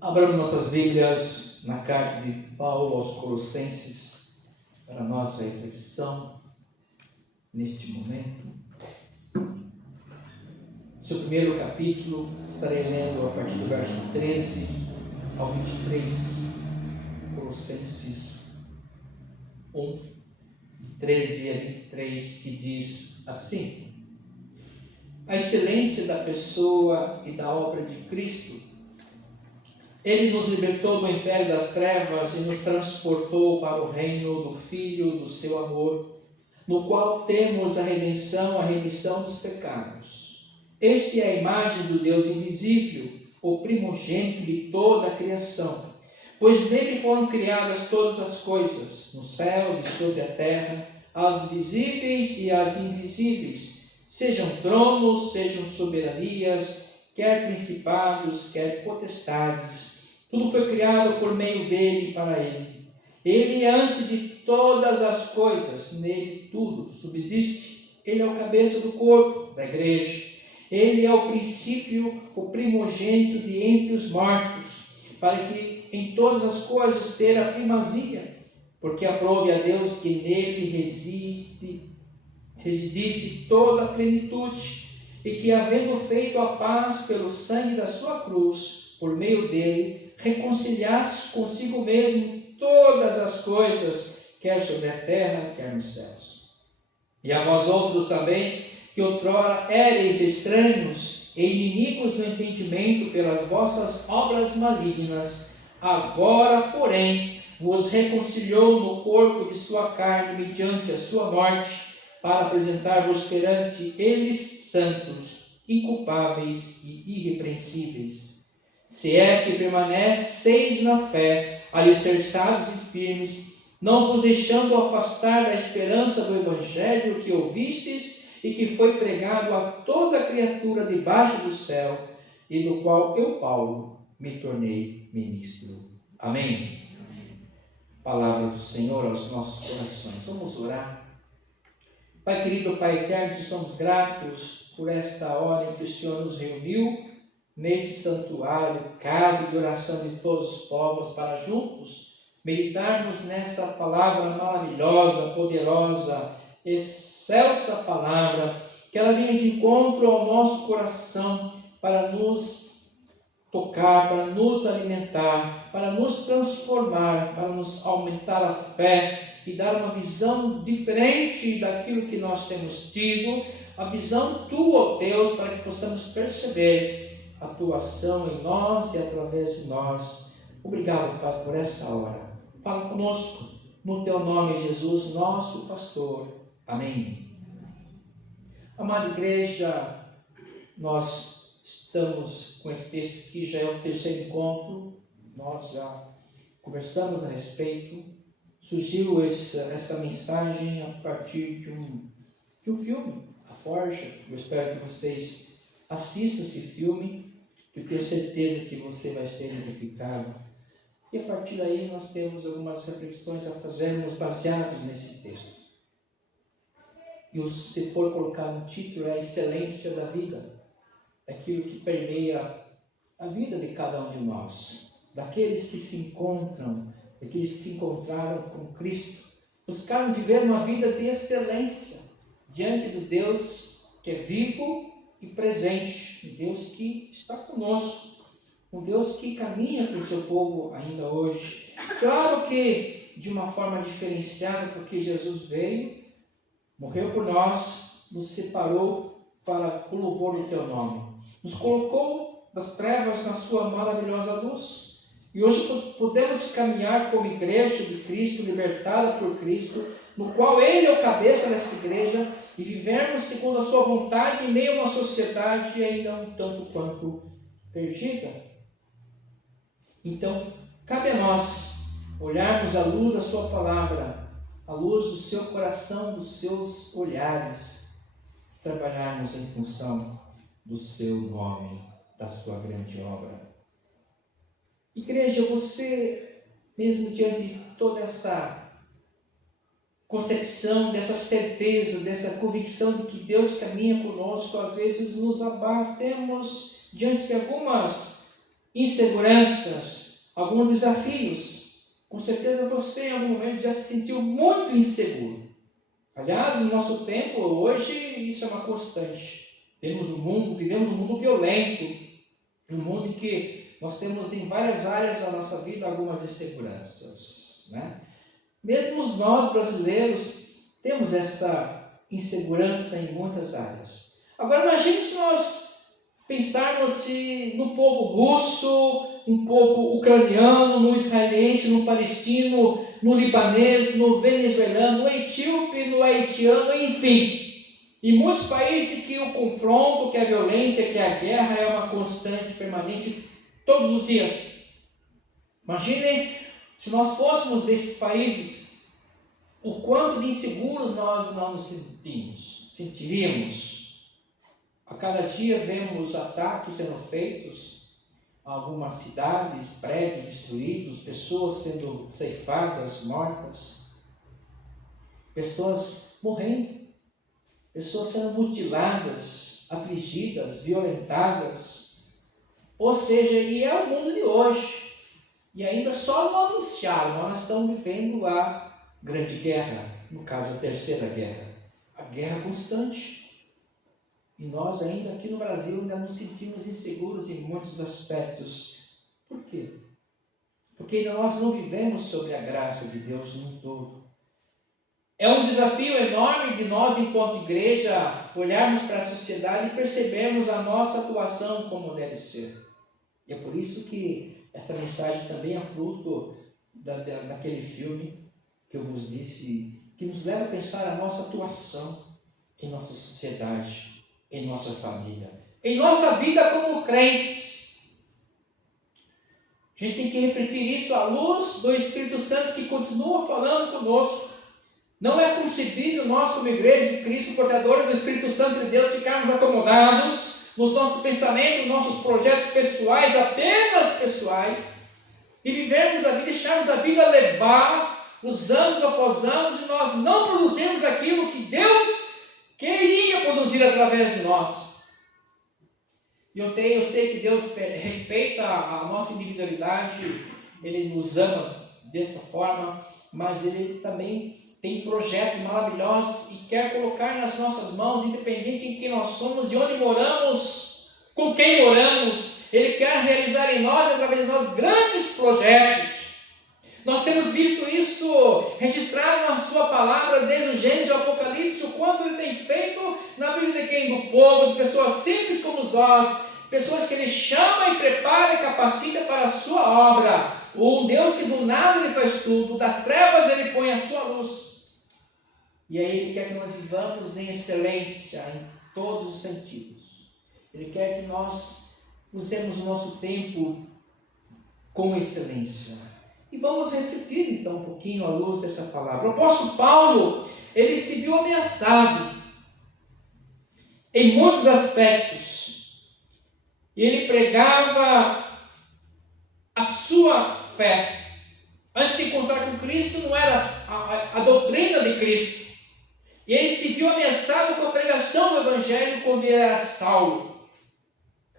Abramos nossas Bíblias na carta de Paulo aos Colossenses para a nossa reflexão neste momento. Seu primeiro capítulo, estarei lendo a partir do verso 13 ao 23, Colossenses 1, de 13 a 23, que diz assim: a excelência da pessoa e da obra de Cristo. Ele nos libertou do império das trevas e nos transportou para o reino do Filho do seu amor, no qual temos a redenção, a remissão dos pecados. Este é a imagem do Deus invisível, o primogênito de toda a criação, pois nele foram criadas todas as coisas, nos céus e sobre a terra, as visíveis e as invisíveis, sejam tronos, sejam soberanias, quer principados, quer potestades. Tudo foi criado por meio dele e para ele. Ele é antes de todas as coisas, nele tudo subsiste. Ele é o cabeça do corpo, da igreja. Ele é o princípio, o primogênito de entre os mortos, para que em todas as coisas ter a primazia, porque aprove a Deus que nele residisse toda a plenitude, e que, havendo feito a paz pelo sangue da sua cruz, por meio dele, reconciliasse consigo mesmo todas as coisas, quer sobre a terra, quer nos céus. E a vós outros também, que outrora éreis estranhos e inimigos no entendimento pelas vossas obras malignas, agora, porém, vos reconciliou no corpo de sua carne mediante a sua morte, para apresentar-vos perante eles santos, inculpáveis e irrepreensíveis. Se é que permaneceis na fé, alicerçados e firmes, não vos deixando afastar da esperança do Evangelho que ouvistes e que foi pregado a toda criatura debaixo do céu, e do qual eu, Paulo, me tornei ministro. Amém. Palavras do Senhor aos nossos corações. Vamos orar. Pai querido, Pai eterno, te somos gratos por esta hora em que o Senhor nos reuniu nesse santuário, casa de oração de todos os povos, para juntos meditarmos nessa palavra maravilhosa, poderosa, excelsa palavra, que ela venha de encontro ao nosso coração para nos tocar, para nos alimentar, para nos transformar, para nos aumentar a fé e dar uma visão diferente daquilo que nós temos tido, a visão tua, ó Deus, para que possamos perceber a tua ação em nós e através de nós. Obrigado, Pai, por essa hora. Fala conosco, no teu nome, Jesus, nosso pastor. Amém. Amada igreja, nós estamos com esse texto que já é o terceiro encontro, nós já conversamos a respeito. Surgiu essa mensagem a partir de um filme, A Forja. Eu espero que vocês assistam esse filme, que eu tenho certeza que você vai ser edificado. E a partir daí nós temos algumas reflexões a fazermos baseados nesse texto. E se for colocar no título, é a excelência da vida, aquilo que permeia a vida de cada um de nós, daqueles que se encontram, daqueles que se encontraram com Cristo, buscaram viver uma vida de excelência diante do Deus que é vivo e presente, um Deus que está conosco, um Deus que caminha com o seu povo ainda hoje. Claro que de uma forma diferenciada, porque Jesus veio, morreu por nós, nos separou para o louvor do teu nome, nos colocou das trevas na sua maravilhosa luz. E hoje podemos caminhar como igreja de Cristo, libertada por Cristo, no qual Ele é o cabeça dessa igreja, e vivermos segundo a sua vontade em meio a uma sociedade ainda um tanto quanto perdida. Então, cabe a nós olharmos à luz da sua palavra, à luz do seu coração, dos seus olhares, trabalharmos em função do seu nome, da sua grande obra. Igreja, você, mesmo diante de toda essa concepção, dessa certeza, dessa convicção de que Deus caminha conosco, às vezes nos abatemos diante de algumas inseguranças, alguns desafios. Com certeza você em algum momento já se sentiu muito inseguro. Aliás, no nosso tempo, hoje, isso é uma constante. Vivemos um mundo violento, um mundo em que nós temos em várias áreas da nossa vida algumas inseguranças, né? Mesmo nós brasileiros temos essa insegurança em muitas áreas. Agora imagine se nós pensarmos no povo russo, no povo ucraniano, no israelense, no palestino, no libanês, no venezuelano, no etíope, no haitiano, enfim. Em muitos países que o confronto, que a violência, que a guerra é uma constante, permanente, todos os dias. Imaginem se nós fôssemos desses países, o quanto de inseguros nós não nos sentiríamos. A cada dia vemos ataques sendo feitos a algumas cidades, prédios destruídos, pessoas sendo ceifadas, mortas, pessoas morrendo, pessoas sendo mutiladas, afligidas, violentadas. Ou seja, e é o mundo de hoje. E ainda só não anunciaram, nós estamos vivendo a grande guerra, no caso a terceira guerra, a guerra constante. E nós ainda aqui no Brasil ainda nos sentimos inseguros em muitos aspectos. Por quê? Porque ainda nós não vivemos sobre a graça de Deus no todo. É um desafio enorme de nós, enquanto igreja, olharmos para a sociedade e percebermos a nossa atuação como deve ser. E é por isso que essa mensagem também é fruto daquele filme que eu vos disse, que nos leva a pensar a nossa atuação em nossa sociedade, em nossa família, em nossa vida como crentes. A gente tem que refletir isso à luz do Espírito Santo que continua falando conosco. Não é concebível nós, como igreja de Cristo, portadores do Espírito Santo de Deus, ficarmos acomodados nos nossos pensamentos, nos nossos projetos pessoais, apenas pessoais, e vivermos a vida, deixarmos a vida levar os anos após anos, e nós não produzimos aquilo que Deus queria produzir através de nós. E eu sei que Deus respeita a nossa individualidade, Ele nos ama dessa forma, mas Ele também tem projetos maravilhosos e quer colocar nas nossas mãos, independente em quem nós somos, de onde moramos, com quem moramos. Ele quer realizar em nós, através de nós, grandes projetos. Nós temos visto isso registrado na sua palavra, desde o Gênesis ao Apocalipse, o quanto Ele tem feito na vida de quem? Do povo, de pessoas simples como nós, pessoas que Ele chama e prepara e capacita para a sua obra. Um Deus que do nada Ele faz tudo, das trevas Ele põe a sua luz. E aí Ele quer que nós vivamos em excelência, em todos os sentidos. Ele quer que nós usemos o nosso tempo com excelência. E vamos refletir então um pouquinho à luz dessa palavra. O apóstolo Paulo, ele se viu ameaçado em muitos aspectos. E ele pregava a sua fé. Antes de encontrar com Cristo, não era a doutrina de Cristo. E ele se viu ameaçado com a pregação do Evangelho quando ele era Saulo.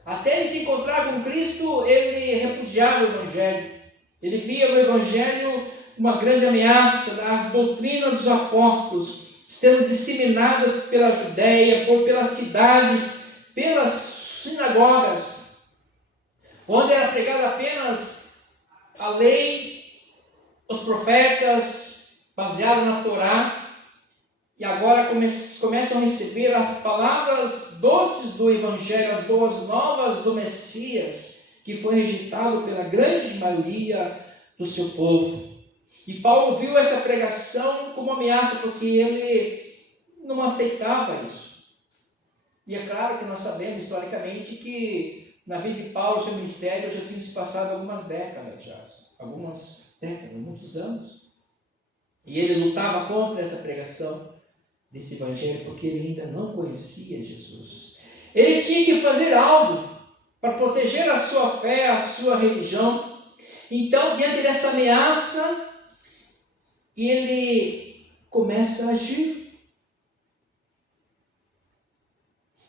Até ele se encontrar com Cristo, ele repudiava o Evangelho. Ele via no Evangelho uma grande ameaça, as doutrinas dos apóstolos sendo disseminadas pela Judéia, pelas cidades, pelas sinagogas, onde era pregada apenas a lei, os profetas, baseado na Torá. e agora começam a receber as palavras doces do Evangelho, as boas novas do Messias, que foi rejeitado pela grande maioria do seu povo. E Paulo viu essa pregação como ameaça, porque ele não aceitava isso. E é claro que nós sabemos historicamente que na vida de Paulo, seu ministério já tinha se passado algumas décadas já. Muitos anos. E ele lutava contra essa pregação desse evangelho, porque ele ainda não conhecia Jesus. Ele tinha que fazer algo para proteger a sua fé, a sua religião. Então, diante dessa ameaça, ele começa a agir.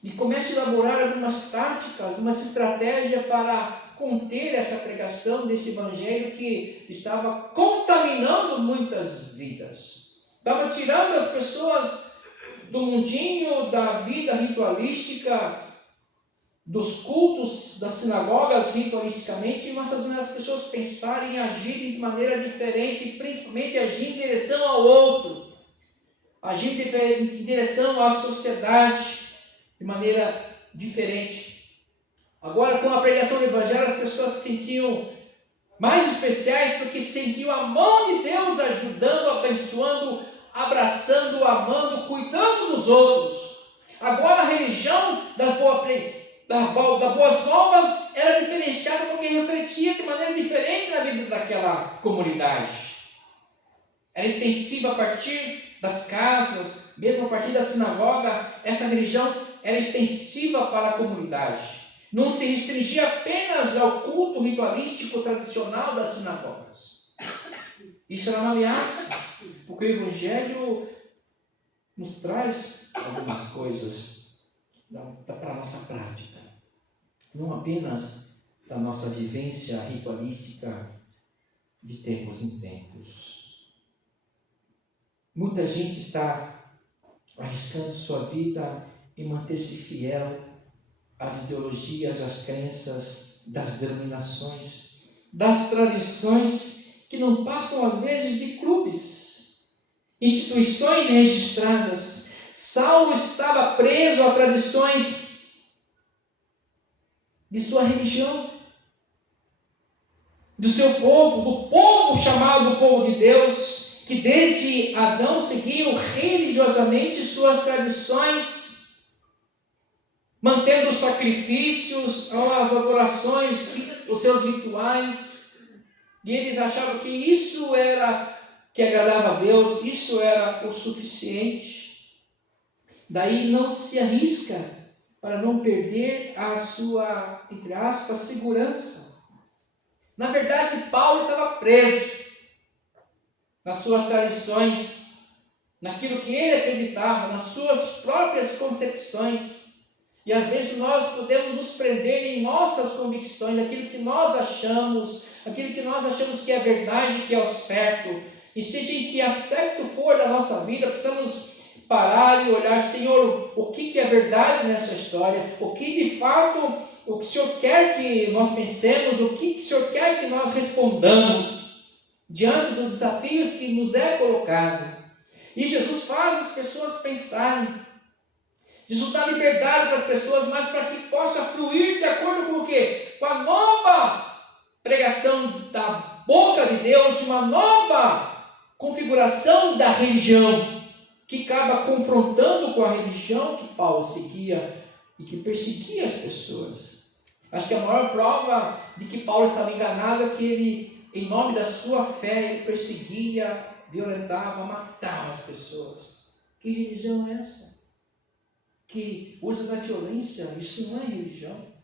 E começa a elaborar algumas táticas, algumas estratégias para conter essa pregação desse evangelho que estava contaminando muitas vidas. Estava tirando as pessoas do mundinho da vida ritualística, dos cultos, das sinagogas ritualisticamente, mas fazendo as pessoas pensarem e agirem de maneira diferente, principalmente agir em direção ao outro, agir em direção à sociedade, de maneira diferente. Agora, com a pregação do Evangelho, as pessoas se sentiam mais especiais, porque sentiam a mão de Deus ajudando, abençoando, abraçando, amando, cuidando dos outros. Agora, a religião das boas novas era diferenciada, porque refletia de maneira diferente na vida daquela comunidade. Era extensiva a partir das casas, mesmo a partir da sinagoga. Essa religião era extensiva para a comunidade. Não se restringia apenas ao culto ritualístico tradicional das sinagogas. Isso era uma ameaça, porque o Evangelho nos traz algumas coisas para a nossa prática. Não apenas da nossa vivência ritualística de tempos em tempos. Muita gente está arriscando sua vida em manter-se fiel às ideologias, às crenças das denominações, das tradições que não passam às vezes de clubes, instituições registradas. Saulo estava preso a tradições de sua religião, do seu povo, do povo chamado povo de Deus, que desde Adão seguiam religiosamente suas tradições, mantendo os sacrifícios, as adorações, os seus rituais, e eles achavam que isso era que agradava a Deus, isso era o suficiente. Daí não se arrisca para não perder a sua, entre aspas, segurança. Na verdade, Paulo estava preso nas suas tradições, naquilo que ele acreditava, nas suas próprias concepções. E às vezes nós podemos nos prender em nossas convicções, naquilo que nós achamos, aquilo que nós achamos que é verdade, que é o certo. E seja em que aspecto for da nossa vida, precisamos parar e olhar, Senhor, o que é verdade nessa história? O que de fato, o que o Senhor quer que nós pensemos? O que o Senhor quer que nós respondamos diante dos desafios que nos é colocado? E Jesus faz as pessoas pensarem. Jesus dá liberdade para as pessoas, mas para que possa fluir de acordo com o quê? Com a nova pregação da boca de Deus, uma nova configuração da religião, que acaba confrontando com a religião que Paulo seguia e que perseguia as pessoas. Acho que a maior prova de que Paulo estava enganado é que ele, em nome da sua fé, ele perseguia, violentava, matava as pessoas. Que religião é essa? Que usa da violência? Isso não é religião.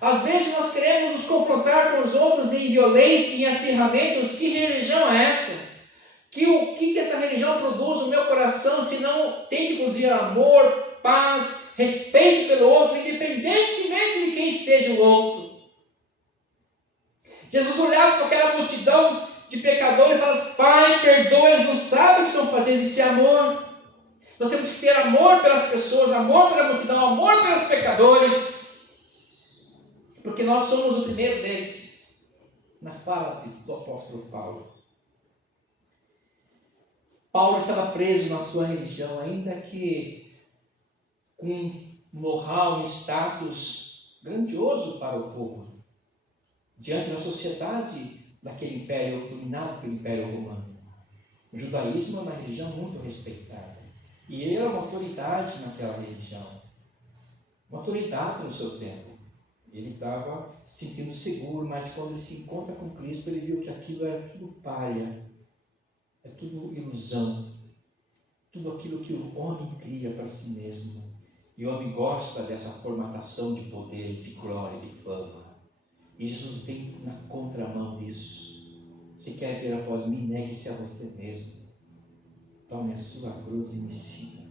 Às vezes nós queremos nos confrontar com os outros em violência, em acirramentos. Que religião é essa? O que essa religião produz no meu coração, se não tem que produzir amor, paz, respeito pelo outro, independentemente de quem seja o outro? Jesus olhava para aquela multidão de pecadores e falava: Pai, perdoa, eles não sabem o que estão fazendo. Isso é amor. Nós temos que ter amor pelas pessoas, amor pela multidão, amor pelos pecadores, porque nós somos o primeiro deles, na fala do apóstolo Paulo. Paulo estava preso na sua religião, ainda que com um know-how, um status grandioso para o povo, diante da sociedade daquele império, dominado pelo Império Romano. O judaísmo é uma religião muito respeitada. E ele era uma autoridade naquela religião. Uma autoridade no seu tempo. Ele estava se sentindo seguro, mas quando ele se encontra com Cristo, ele viu que aquilo era tudo palha, é tudo ilusão, tudo aquilo que o homem cria para si mesmo. E o homem gosta dessa formatação de poder, de glória, de fama. E Jesus vem na contramão disso. Se quer vir após mim, negue-se a você mesmo. Tome a sua cruz e me siga.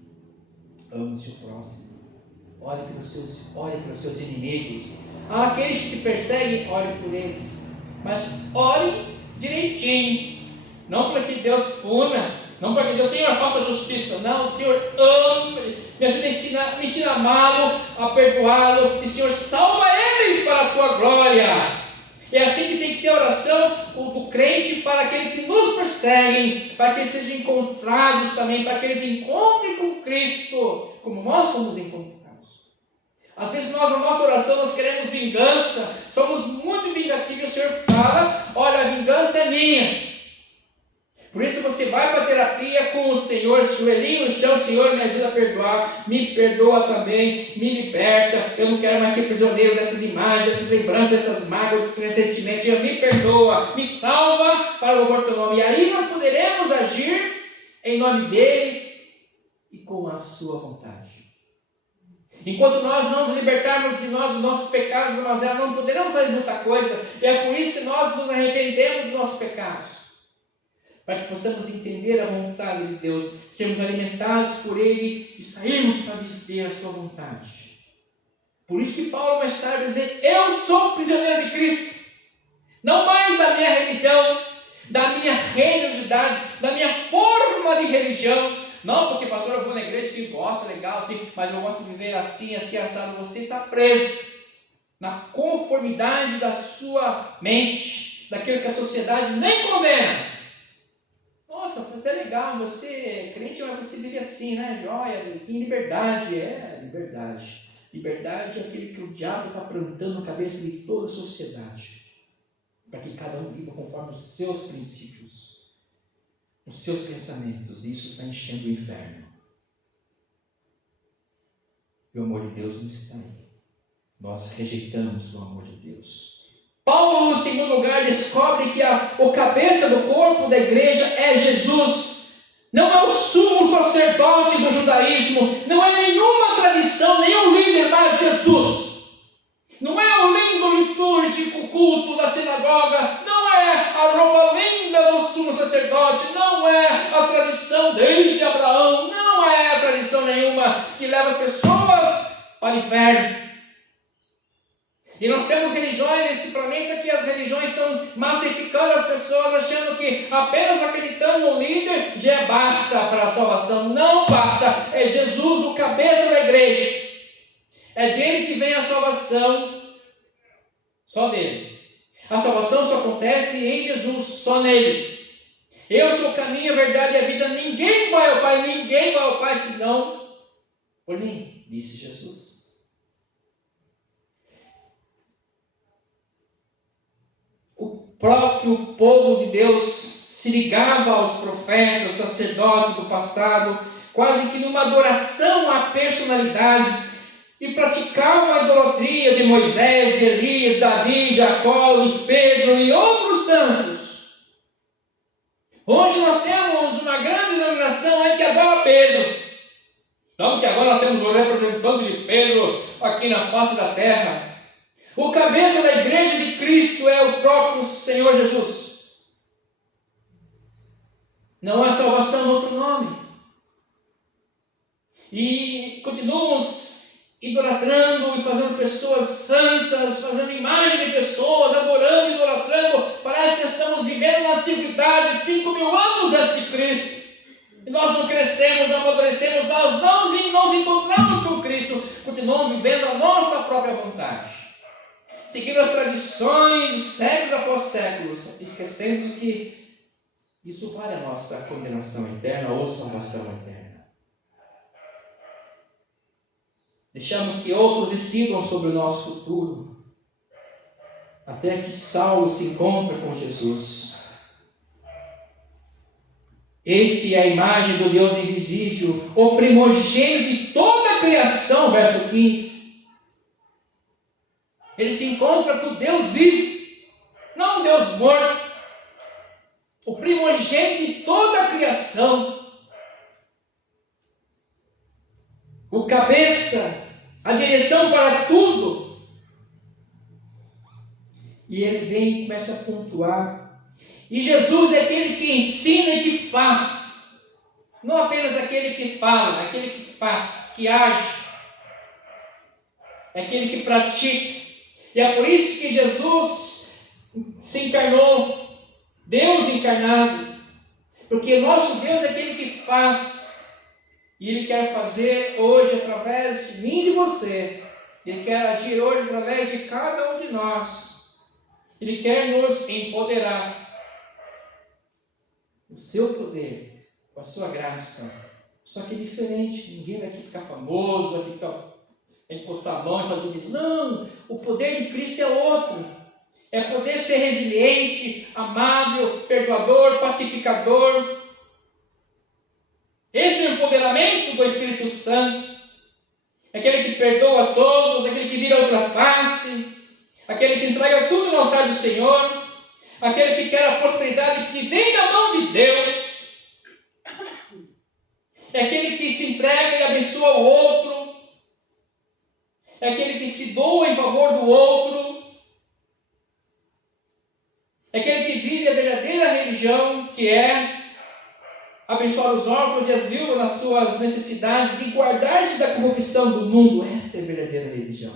Ame-se o próximo. Olhe para os seus inimigos. Aqueles que te perseguem, olhe por eles. Mas ore direitinho. Não para que Deus puna. Não para que Deus, Senhor, faça justiça. Não, Senhor, ame. Me ajude me ensina a amá-lo, a perdoá-lo. E, Senhor, salva eles para a tua glória. É assim que tem que ser a oração do crente para aqueles que nos perseguem, para que eles sejam encontrados também, para que eles encontrem com Cristo, como nós somos encontrados. Às vezes nós, na nossa oração, nós queremos vingança, somos muito vingativos, e o Senhor fala, olha, a vingança é minha. Por isso você vai para a terapia com o Senhor, joelhinho no chão, Senhor, me ajuda a perdoar, me perdoa também, me liberta, eu não quero mais ser prisioneiro dessas imagens, dessas lembranças, dessas mágoas, desses ressentimentos, Senhor, me perdoa, me salva para o louvor do teu nome. E aí nós poderemos agir em nome dele e com a sua vontade. Enquanto nós não nos libertarmos de nós, dos nossos pecados, nós não poderemos fazer muita coisa, e é por isso que nós nos arrependemos dos nossos pecados. Para que possamos entender a vontade de Deus, sermos alimentados por Ele e sairmos para viver a sua vontade. Por isso que Paulo mais tarde vai dizer, eu sou prisioneiro de Cristo, não mais da minha religião, da minha religiosidade, da minha forma de religião. Não, porque pastor, eu vou na igreja, sim, gosto, legal, mas eu gosto de viver assim, assado. Você está preso na conformidade da sua mente, daquilo que a sociedade nem condena. Nossa, você é legal, você é crente, mas você vive assim, né? Joia, tem liberdade. Liberdade. Liberdade é aquilo que o diabo está plantando na cabeça de toda a sociedade. Para que cada um viva conforme os seus princípios, os seus pensamentos. E isso está enchendo o inferno. E o amor de Deus não está aí. Nós rejeitamos o amor de Deus. Paulo, em segundo lugar, descobre que o cabeça do corpo da igreja é Jesus. Não é o sumo sacerdote do judaísmo, não é nenhuma tradição, nenhum líder, mas Jesus. Não é o lindo litúrgico culto da sinagoga, não é a roupa linda do sumo sacerdote, não é a tradição desde Abraão, não é a tradição nenhuma que leva as pessoas para o inferno. E nós temos religiões nesse planeta que as religiões estão massificando as pessoas, achando que apenas acreditando no líder já basta para a salvação. Não basta, é Jesus o cabeça da igreja. É dele que vem a salvação, só dele. A salvação só acontece em Jesus, só nele. Eu sou o caminho, a verdade e a vida. Ninguém vai ao Pai senão por mim, disse Jesus. O próprio povo de Deus se ligava aos profetas, aos sacerdotes do passado, quase que numa adoração a personalidades, e praticavam a idolatria de Moisés, de Elias, Davi, Jacó, e Pedro e outros tantos. Hoje nós temos uma grande denominação que adora Pedro. Não que agora nós temos um representante de Pedro aqui na face da terra. O cabeça da igreja de Cristo é o próprio Senhor Jesus. Não há salvação em outro nome. E continuamos idolatrando e fazendo pessoas santas, fazendo imagem de pessoas, adorando, idolatrando. Parece que estamos vivendo na antiguidade, 5.000 anos antes de Cristo. E nós não crescemos, não amadurecemos, nós não nos encontramos com Cristo. Continuamos vivendo a nossa própria vontade. Seguindo as tradições, séculos após séculos, esquecendo que isso vale a nossa condenação eterna ou salvação eterna. Deixamos que outros decidam sobre o nosso futuro, até que Saulo se encontra com Jesus. Esse é a imagem do Deus invisível, o primogênito de toda a criação, verso 15. Ele se encontra com o Deus vivo, não o Deus morto. O primogênito de toda a criação. O cabeça, a direção para tudo. E ele vem e começa a pontuar. E Jesus é aquele que ensina e que faz. Não apenas aquele que fala, aquele que faz, que age. É aquele que pratica. E é por isso que Jesus se encarnou, Deus encarnado. Porque nosso Deus é aquele que faz. E Ele quer fazer hoje através de mim e de você. Ele quer agir hoje através de cada um de nós. Ele quer nos empoderar. O seu poder, com a sua graça. Só que é diferente. Ninguém vai aqui ficar famoso, vai ficar botar a mão e fazer isso. Não, o poder de Cristo é outro. É poder ser resiliente, amável, perdoador, pacificador. Esse é o empoderamento do Espírito Santo. Aquele que perdoa a todos, aquele que vira outra face, aquele que entrega tudo no altar do Senhor, aquele que quer a prosperidade que vem da mão de Deus. É aquele que se entrega e abençoa o outro. É aquele que se doa em favor do outro. É aquele que vive a verdadeira religião, que é abençoar os órfãos e as viúvas nas suas necessidades e guardar-se da corrupção do mundo. Esta é a verdadeira religião.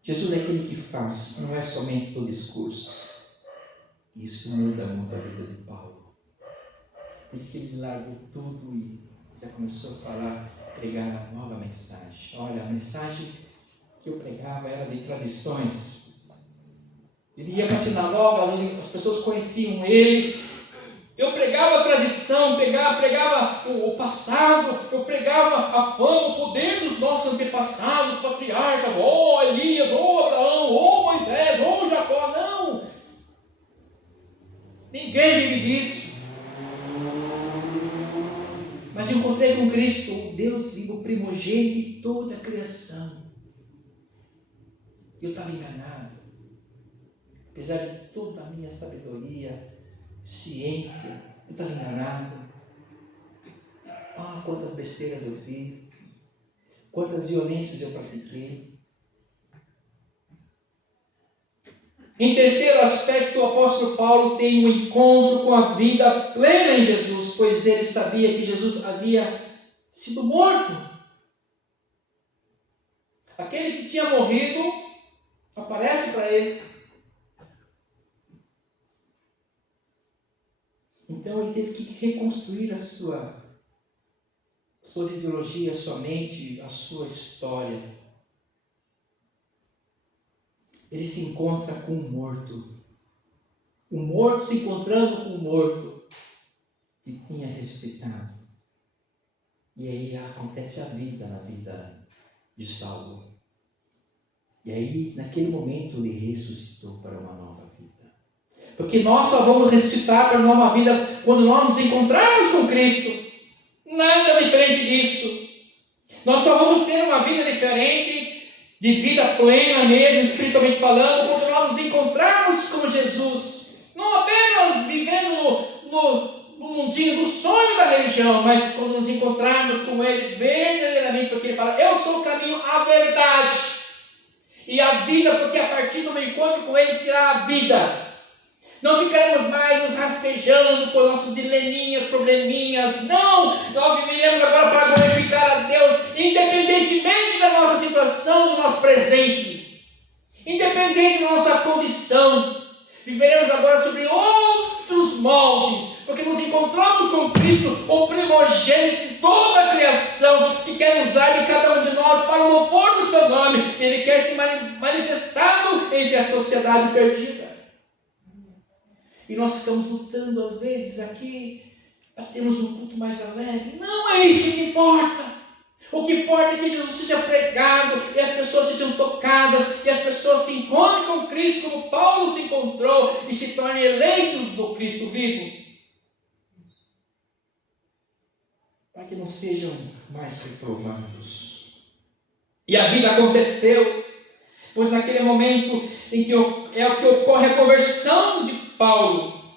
Jesus é aquele que faz, não é somente do discurso. Isso muda muito a vida de Paulo. Por isso que ele largou tudo e já começou a falar, pregar a nova mensagem. Olha, a mensagem que eu pregava era de tradições. Ele ia para a sinagoga, as pessoas conheciam ele. Eu pregava a tradição, pregava o passado, eu pregava a fama, o poder dos nossos antepassados, patriarcas, Elias, Abraão, Moisés, Jacó. Não! Ninguém vive disso. Mas eu encontrei com Cristo, o Deus vivo, o primogênito de toda a criação. Eu estava enganado. Apesar de toda a minha sabedoria, ciência, eu estava enganado. Quantas besteiras eu fiz, quantas violências eu pratiquei. Em terceiro aspecto, o apóstolo Paulo tem um encontro com a vida plena em Jesus, pois ele sabia que Jesus havia sido morto. Aquele que tinha morrido aparece para ele. Então ele teve que reconstruir suas ideologias, sua mente, a sua história. Ele se encontra com o morto. O morto se encontrando com o morto que tinha ressuscitado. E aí acontece a vida na vida de Saulo. E aí, naquele momento, ele ressuscitou para uma nova vida. Porque nós só vamos ressuscitar para uma nova vida quando nós nos encontrarmos com Cristo. Nada diferente disso. Nós só vamos ter uma vida diferente, de vida plena mesmo, espiritualmente falando, quando nós nos encontrarmos com Jesus. Não apenas vivendo no mundinho do sonho da religião, mas quando nos encontrarmos com Ele verdadeiramente, porque Ele fala, eu sou o caminho, a verdade e a vida, porque a partir do meu encontro com Ele terá a vida. Não ficaremos mais nos rastejando por nossos dileminhas, probleminhas. Não! Nós viveremos agora para glorificar a Deus, independentemente da nossa situação, do nosso presente. Independente da nossa condição. Viveremos agora sobre outros moldes, porque nos encontramos com Cristo, o primogênito de toda a criação, que quer usar de cada um de nós para o louvor do seu nome. Ele quer se manifestado em entre a sociedade perdida. E nós ficamos lutando, às vezes, aqui, para termos um culto mais alegre. Não é isso que importa. O que importa é que Jesus seja pregado, e as pessoas sejam tocadas, e as pessoas se encontrem com Cristo, como Paulo se encontrou, e se tornem eleitos do Cristo vivo. Para que não sejam mais reprovados. E a vida aconteceu, pois naquele momento em que é o que ocorre a conversão de Paulo,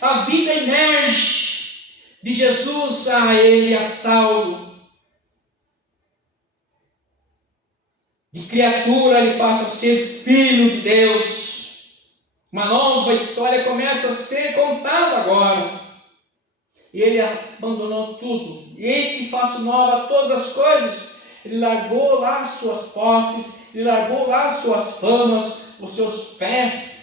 a vida emerge de Jesus a ele, a Saulo. De criatura ele passa a ser filho de Deus. Uma nova história começa a ser contada agora. E ele abandonou tudo. E eis que faço nova todas as coisas. Ele largou lá as suas posses, ele largou lá as suas famas,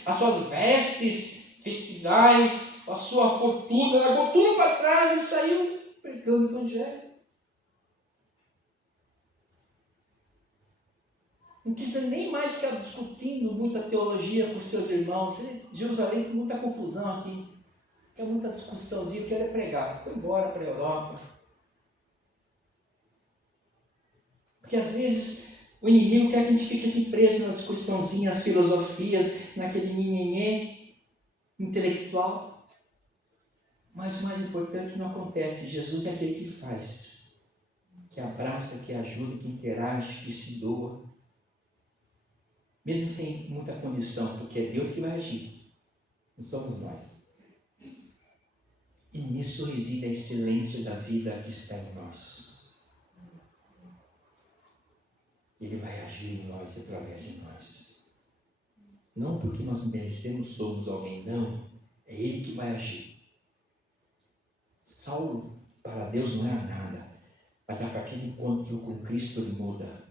as suas vestes festivais, a sua fortuna, largou tudo para trás e saiu pregando o evangelho. Não quis nem mais ficar discutindo muita teologia com seus irmãos. Jerusalém tem muita confusão aqui. Quer muita discussãozinha, quer pregar. Foi embora para a Europa. Porque às vezes o inimigo quer que a gente fique assim preso nas discussãozinhas, nas filosofias, naquele nhenhenhê intelectual. Mas o mais importante não acontece. Jesus é aquele que faz, que abraça, que ajuda, que interage, que se doa. Mesmo sem muita condição, porque é Deus que vai agir, não somos nós. E nisso reside a excelência da vida que está em nós. Ele vai agir em nós, através de nós. Não porque nós merecemos, somos alguém, não. É Ele que vai agir. Saulo, para Deus, não era nada, mas a partir do encontro com Cristo, ele muda.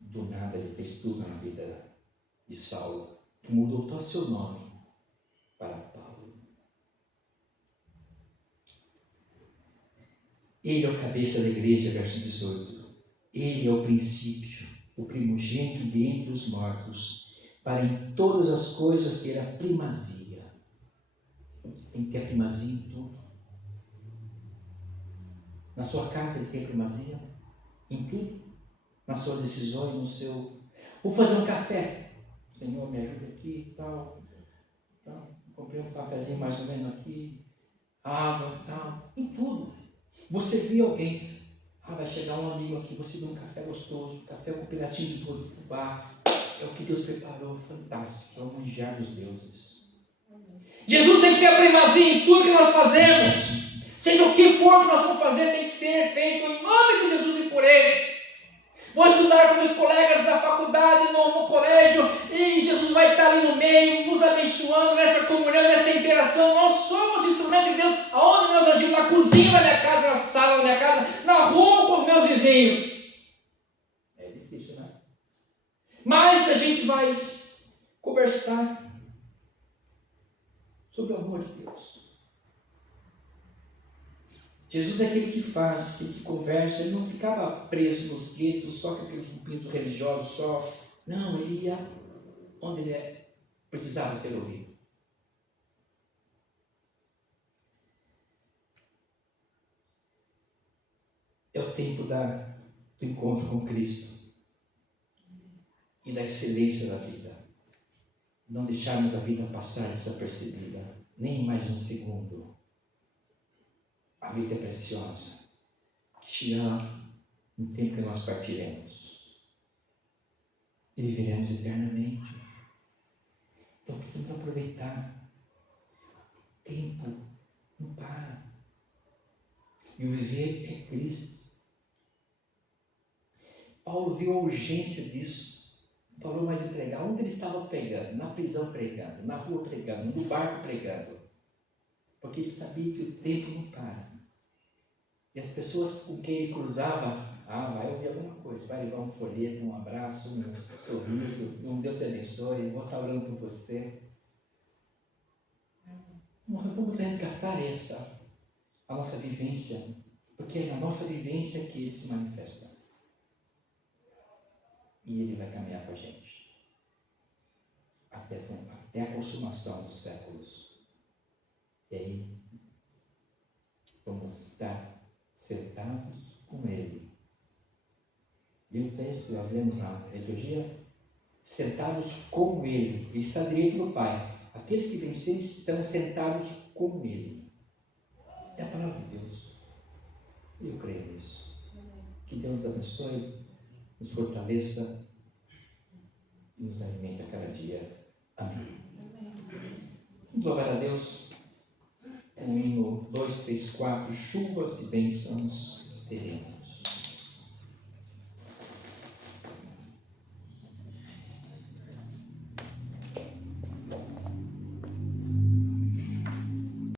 Do nada ele fez tudo na vida de Saulo, que mudou todo o seu nome para Paulo. Ele é o cabeça da igreja, verso 18. Ele é o princípio, o primogênito de entre os mortos, para em todas as coisas ter a primazia. Tem que ter a primazia em tudo. Na sua casa ele tem a primazia em tudo. Nas suas decisões, no seu... Vou fazer um café. Senhor, me ajuda aqui e tal. Comprei um cafezinho mais ou menos aqui. Água e tal. Em tudo. Você viu alguém. Vai chegar um amigo aqui. Você viu um café gostoso. Um café com um pedacinho de bolo de fubá. É o que Deus preparou. Fantástico. É o manjar dos deuses. Jesus tem que ser a primazia em tudo que nós fazemos. Seja o que for que nós vamos fazer, tem que ser feito em nome de Jesus e por Ele. Vou estudar com meus colegas da faculdade, no colégio, e Jesus vai estar ali no meio, nos abençoando nessa comunhão, nessa interação. Nós somos instrumento de Deus, aonde nós agimos, na cozinha da minha casa, na sala da minha casa, na rua com os meus vizinhos. É difícil, né? Mas a gente vai conversar sobre o amor de Deus. Jesus é aquele que faz, aquele que conversa. Ele não ficava preso nos guetos, só com aqueles grupinhos religiosos só. Não, ele ia onde ele precisava ser ouvido. É o tempo do encontro com Cristo e da excelência da vida. Não deixarmos a vida passar desapercebida, nem mais um segundo. A vida é preciosa, que chegará um tempo que nós partiremos e viveremos eternamente. Então precisamos aproveitar. O tempo não para. E o viver é Cristo. Paulo viu a urgência disso. Não parou mais de pregar. Onde ele estava pregando? Na prisão pregando, na rua pregando, no barco pregando. Porque ele sabia que o tempo não para. E as pessoas com quem ele cruzava, vai ouvir alguma coisa, vai levar um folheto, um abraço, um sorriso, um Deus te abençoe, vou estar orando por você. Vamos resgatar a nossa vivência, porque é na nossa vivência que ele se manifesta. e Ele vai caminhar com a gente até a consumação dos séculos. E aí vamos estar sentados com Ele. E o texto nós lemos na liturgia, sentados com Ele. Ele está direito do Pai. Aqueles que vencerem estão sentados com Ele. É a palavra de Deus. E eu creio nisso. Que Deus nos abençoe, nos fortaleça e nos alimente a cada dia. Amém. Vamos louvar a Deus com o hino 2, 3, 4, chuvas e bênçãos teremos.